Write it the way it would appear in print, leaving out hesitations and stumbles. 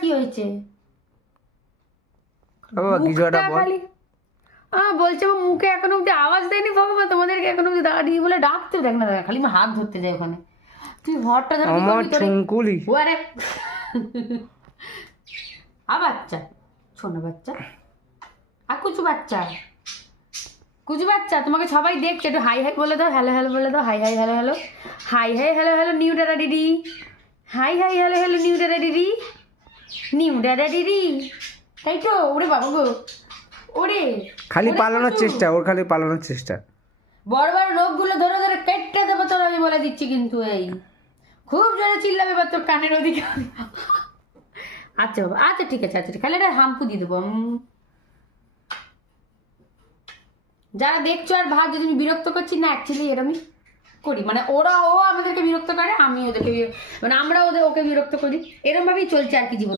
কি হয়েছে? কিছু একটা বল। খালি বলছে আমার মুখে এখনো অব্দি আওয়াজ দেয়নি বাবা, তোমাদেরকে এখনো অব্দি দাঁড়িয়ে বলে ডাকতে দেখ না, খালি আমি হাত ধরতে যাই ওখানে। তুই হটটা ধরে কি করবি তোরে? ছুঙ্কুলি। ও আরে বাচ্চা, শোনো বাচ্চা, কুচু বাচ্চা, কুচু বাচ্চা, তোমাকে সবাই দেখছে, একটু হাই হাই বলে দাও, হ্যালো হ্যালো বলে দাও, hi hi hello hello, hi hi hello hello new ডাডা দিদি, hi hi hello hello new ডাডা দিদি, নিউ ডাডা দিদি, তাই তো? ওরে বাবা গো, ওরে খালি পালানোর চেষ্টা, ওর খালি পালানোর চেষ্টা। বড় বড় রোগগুলো ধরে ধরে কেটে দেবো তোর, আমি বলে দিচ্ছি কিন্তু। এই খুব জোরে চিল্লাবে এবার তোর কানের ওদিকে। আচ্ছা বাবা, আচ্ছা ঠিক আছে, আচ্ছা খালি একটা হাম্পু দিয়ে দেবো। যারা দেখছো আর ভাব যদি আমি বিরক্ত করছি, না অ্যাকচুয়ালি এরমই করি, মানে ও আমাদেরকে বিরক্ত করে, আমি ওদেরকে মানে আমরা ওকে বিরক্ত করি, এরম ভাবেই চলছে আর কি জীবন।